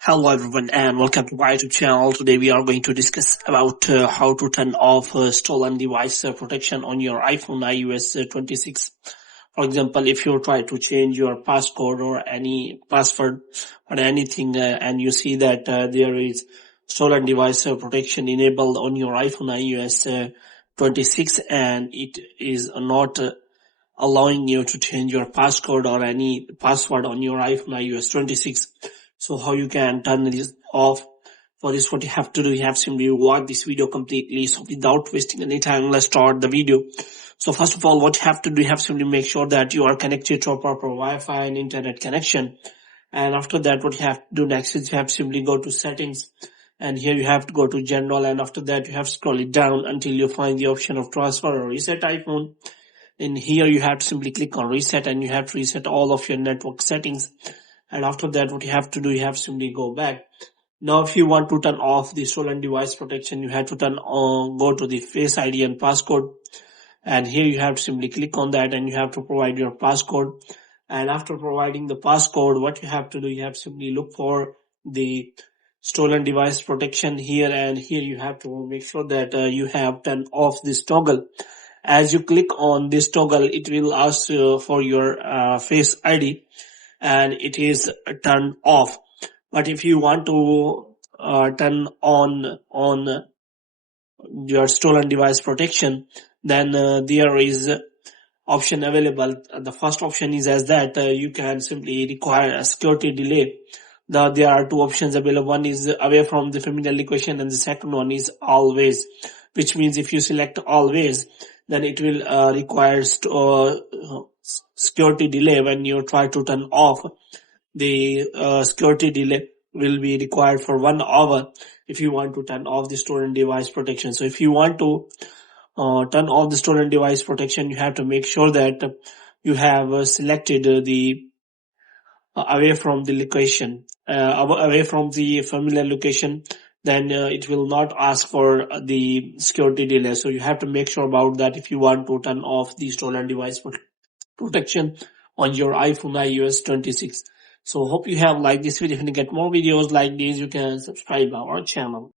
Hello everyone and welcome to my YouTube channel. Today we are going to discuss about how to turn off stolen device protection on your iPhone iOS 26. For example, if you try to change your passcode or any password or anything and you see that there is stolen device protection enabled on your iPhone iOS 26 and it is not allowing you to change your passcode or any password on your iPhone iOS 26. So how you can turn this off? For this, what you have to do, you have simply watch this video completely. So without wasting any time, let's start the video. So first of all, what you have to do, you have to simply make sure that you are connected to a proper Wi-Fi and internet connection. And after that, what you have to do next is you have to simply go to settings. And here you have to go to general, and after that you have to scroll it down until you find the option of transfer or reset iPhone. In here you have to simply click on reset and you have to reset all of your network settings. And after that, what you have to do, you have to simply go back. Now, if you want to turn off the stolen device protection, you have to go to the Face ID and passcode. And here you have to simply click on that and you have to provide your passcode. And after providing the passcode, what you have to do, you have to simply look for the stolen device protection here, and here you have to make sure that you have turned off this toggle. As you click on this toggle, it will ask for your Face ID and it is turned off. But if you want to turn on your stolen device protection, then there is option available. The first option is as that you can simply require a security delay. There are two options available. One is away from the familiar location and the second one is always, which means if you select always, then it will require security delay. When you try to turn off, the security delay will be required for 1 hour if you want to turn off the stolen device protection. So if you want to turn off the stolen device protection, you have to make sure that you have selected the away from the location, away from the familiar location. Then it will not ask for the security delay. So you have to make sure about that if you want to turn off the stolen device protection on your iPhone iOS 26. So hope you have liked this video. If you get more videos like these, you can subscribe our channel.